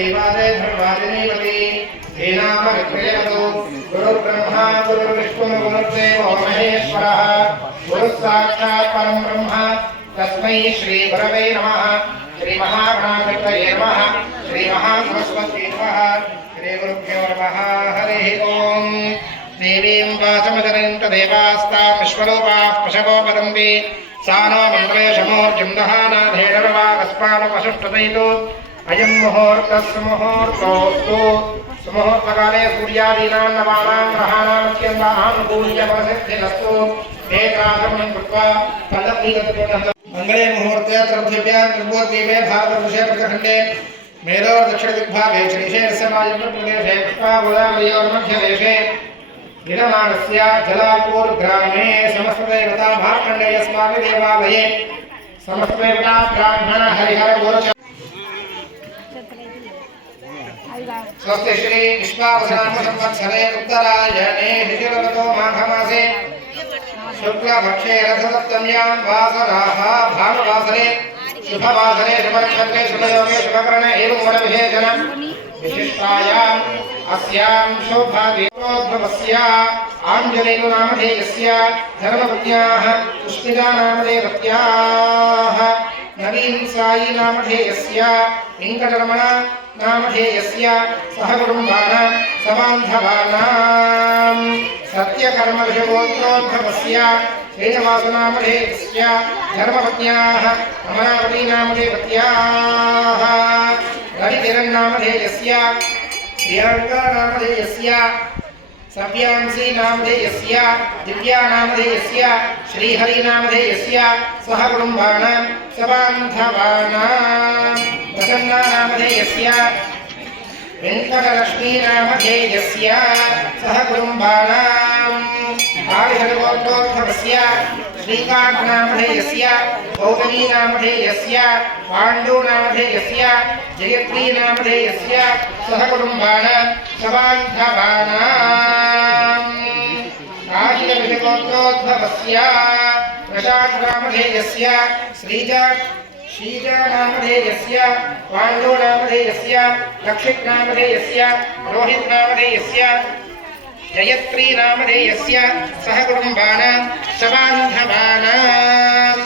दैवादे धर्मादिनीपति धेनामविक्रियतो गुरुर्ब्रह्मा गुरुर्विष्णु गुरुर्देवो महेश्वरः गुरुः साक्षात् परं ब्रह्म तस्मै श्री गुरवे नमः। श्री महागणाधिपतये नमः। श्री महासरस्वती नमः। श्री गुरुभ्यो नमः। हरिः ओम्। देवीं वाचमजनीं तदेवास्तां विश्वरूपाः पशवो वदन्ति सा नो मन्त्रेशमूर्तिं दहानाधेरवाकस्मानुपशुष्टदयितु अयं मुहूर्तः सुमुहूर्तोऽस्तु। सुमुहूर्तकाले सूर्यादीनां नवानां ग्रहाणामत्यन्तानुकूल्यफलसिद्धिरस्तु। एकादशं कृत्वा मङ्गले मुहूर्ते तृतीयां त्रिपुरद्वीपे भारतवर्षे प्रखण्डे मेरोर् दक्षिणदिग्भागे श्रीशैलस्य वायुव्यप्रदेशे पुष्पागोदावरीयोर्मध्यदेशे विद्यमानस्य जलापूर् ग्रामे समस्तदेवता भार्खण्डे यस्मापि देवालये समस्तदेवता ब्राह्मण हरिहर गोरच स्वस्ति श्री विश्वावसनाम संवत्सरे उत्तरायणे शिशिरऋतौ माघमासे शुक्लपक्षे रथसप्तम्यां वासराः भानुवासरे शुभवासरे शुभनक्षत्रे शुभयोगे शुभकरणे एवं वरविशेषण विशिष्टायाम् अस्यां सौभाग्योद्भवस्य आञ्जनेयुनामधेयस्य धर्मपत्न्याः पुष्पिता नामधेयवत्याः नवीन साई नामधेयस्य वेङ्कटरमण नामधेयस्य सहकुटुम्बानां सबान्धवानां सत्यकर्मविषयोद्भवस्य श्रीनिवासनामधेयस्य धर्मपत्न्याः अमरावती नामधेयवत्याः रविकिरन्नामधेयस्य प्रियङ्का नामधेयस्य सव्यांसी नामधेयस्य दिव्या नामधेयस्य श्रीहरि नामधेयस्य सहकुटुम्बानां सबान्धवानां प्रसन्ना नामधेयस्य वेङ्कटलक्ष्मी नामधेयस्य सहकुटुम्बानां कालिहरिगोत्रोद्भवस्य श्रीकान्त नामधेयस्य गौतमी नामधेयस्य पाण्डु नामधेयस्य जयत्री नामधेयस्य सहकुटुम्बानां सबान्धवानां काशीविषगोत्रोद्भवस्य प्रशान्त नामधेयस्य श्रीजा नामधेयस्य पाण्डु नामधेयस्य रक्षित नामधेयस्य रोहित नामधेयस्य जयत्री नामधेयस्य सहकुटुम्बानां सबान्धवानां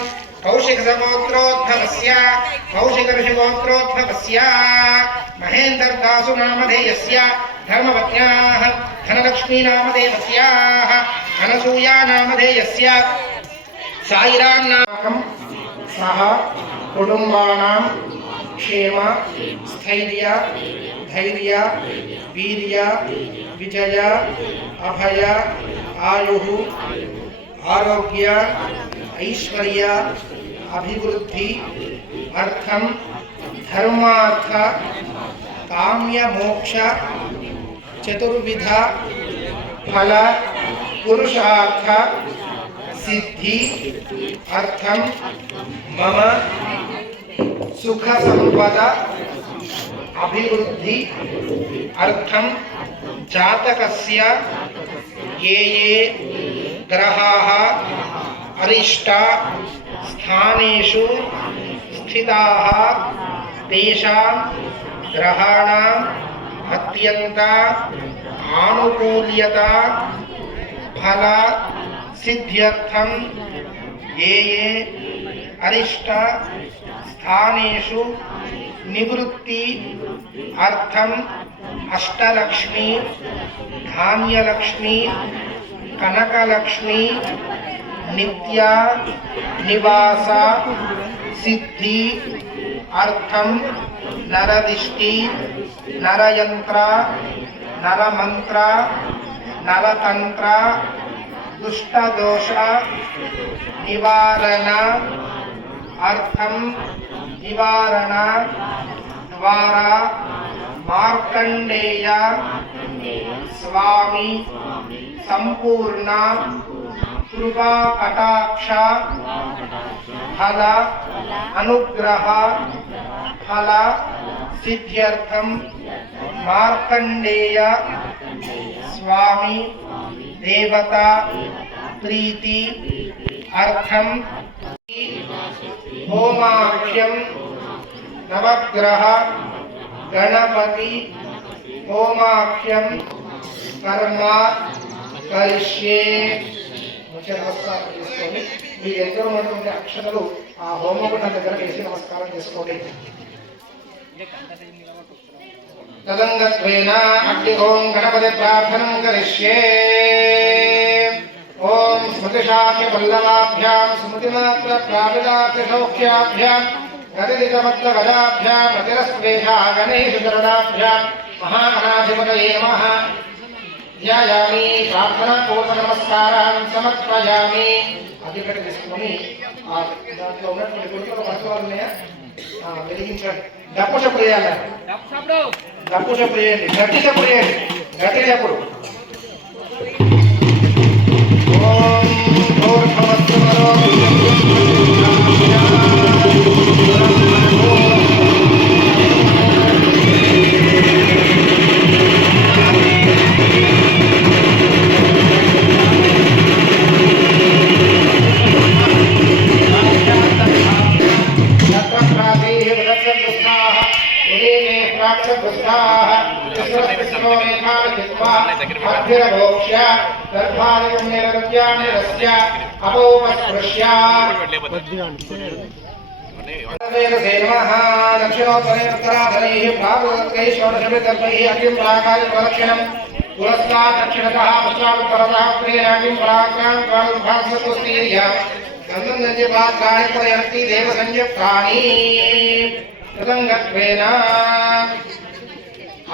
कौशिकगोत्रोद्भवस्य कौशिकऋषिगोत्रोद्भवस्य महेन्द्रदासु नामधेयस्य धर्मपत्न्याः धनलक्ष्मी नामधेयस्याः अनसूया नामधेयस्य साईराम नामकं सह कुटुम्बानां क्षेम स्थैर्य धैर्य वीर्य विजय अभय आयुः आरोग्य ऐश्वर्य अभिवृद्धि अर्थम धर्मार्थ काम्य मोक्ष चतुर्विध फल पुरुषार्थ सिद्धि अर्थम मम सुख संपदा अभिवृद्धि अर्थम जातकस्य ये ग्रहाः अरिष्टा स्थानेषु स्थिताः तेषां ग्रहाणां अत्यन्ता आनुकूल्यता फल सिद्ध्यर्थं ये अरिष्ट स्थानेषु निवृत्ति अर्थम अष्टलक्ष्मी धान्यलक्ष्मी कनकलक्ष्मी नित्या निवास सिद्धि अर्थम नरदिष्टि नरयंत्र नरमंत्र नरतंत्र दुष्टदोष निवारण अर्थम निवारण द्वारा मार्कंडेय स्वामी संपूर्ण कृपा कटाक्ष फल अनुग्रह फल सिद्ध्यर्थम मार्कंडेय स्वामी देवता प्रीति अर्थम होमाख्यम नवग्रह गणपति होमाख्यम कर्म करिष्ये నమస్కారం చేసుకోండి. మీ దగ్గర ఉన్నటువంటి అక్షతలు ఆ హోమగుండం దగ్గర వేసి నమస్కారం చేసుకోండి. తదంగత్వేన అగ్ని ఓం గణపతి ప్రార్థనం కరిష్యే. ఓం స్మృతిశాఖ్య పల్లవాభ్యాం స్మృతిమాత్ర ప్రావిదాభ్యాం గదిదితమత్త గదాభ్యాం అతిరస్వేషా గణేషు చరణాభ్యాం మహాగణాధిపతయే నమః. ధ్యాయామి ప్రార్థనా పూర్వ నమస్కారాన్ని సమర్పయామి. అది ఇక్కడ తీసుకుని దాంట్లో ఉన్నటువంటి గుర్తులు పట్టుకోవాలి ఉన్నాయా వెలిగించండి. డప్పు చెప్పుడు వేయాలి. డప్పు చెప్పుడు వేయండి. గట్టి చెప్పుడు వేయండి. గట్టి చెప్పుడు. ఓం భూర్భువస్సువరో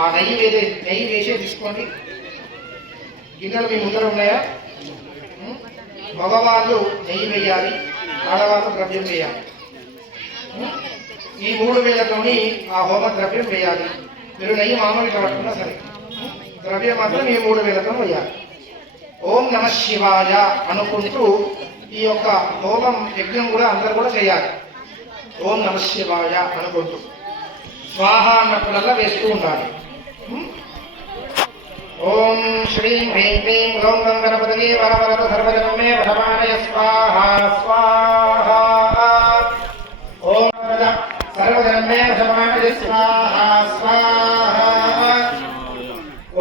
ఆ నెయ్యి వేసే తీసుకోండి. గిన్నెలు మీ ముందర ఉన్నాయా? మగవాళ్ళు నెయ్యి వేయాలి, ఆడవాళ్ళు ద్రవ్యం వేయాలి. ఈ 3 వేలతోని ఆ హోమ ద్రవ్యం వేయాలి. మీరు నెయ్యి మామూలుగా పట్టుకున్నా సరే, ద్రవ్యం మాత్రం ఈ 3 వేలతో వేయాలి. ఓం నమ శివాయ అనుకుంటూ ఈ యొక్క హోమం యజ్ఞం కూడా అందరూ కూడా చేయాలి. ఓం నమ శివాయ అనుకుంటూ స్వాహ అన్నప్పుడల్లా వేస్తూ ఉండాలి. ఓం శ్రీం హ్రీం క్లీం గ్లౌం గం గణపతయే వరవరద సర్వజనమే వశమానయ స్వాహ స్వాహ. ఓం సర్వజనమే వశమానయ స్వాహ స్వాహ.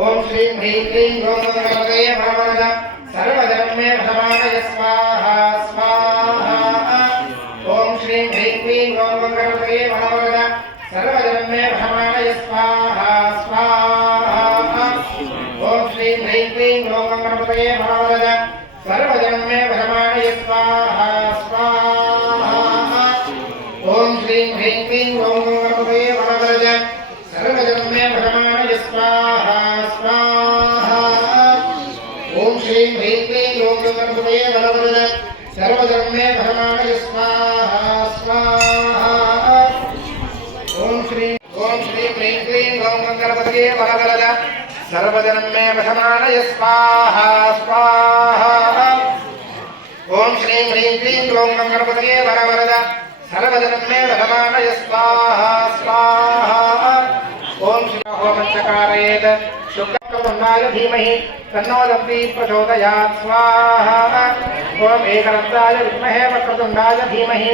ఓం శ్రీం హ్రీం క్లీం గ్లౌం గం గణపతయే వరవరద సర్వజనమే వశమానయ స్వాహ స్వాహ. ఓం శ్రీం హ్రీం క్లీం గ్లౌం గం గణపతయే వరవరద సర్వజనమే వశమానయ స్వాహ స్వాహ. ఓం శ్రీం హ్రీం క్లీం గ్లౌం గం గణపతయే వరవరద సర్వజనమే వశమానయ స్వాహ స్వాహ. ఓం శ్రీం హ్రీం క్లీం గ్లౌం గం గణపతయే వరవరద సర్వజనమే వశమానయ స్వాహ స్వాహ. ఓం శ్రీం హ్రీం క్లీం గ్లౌం గం గణపతయే వరవరద సర్వజనమే వశమానయ స్వాహ స్వాహ. ఓం శ్రీం హ్రీం క్లీం గ్లౌం గం గణపతయే వరవరద సర్వజనమే వశమానయ స్వాహ స్వాహ. ఓం శ్రీం హ్రీం క్లీం గ్లౌం గం గణపతయే వరవరద సర్వజనమే వశమానయ స్వాహ స్వాహ. ఓం శ్రీ హోమచ్చకారయేత్ శుక్రతుండాయ ధీమహి తన్నో దంతి ప్రచోదయాత్ స్వాహ. ఓం ఏకదంతాయ విద్మహే వక్రతుండాయ ధీమహి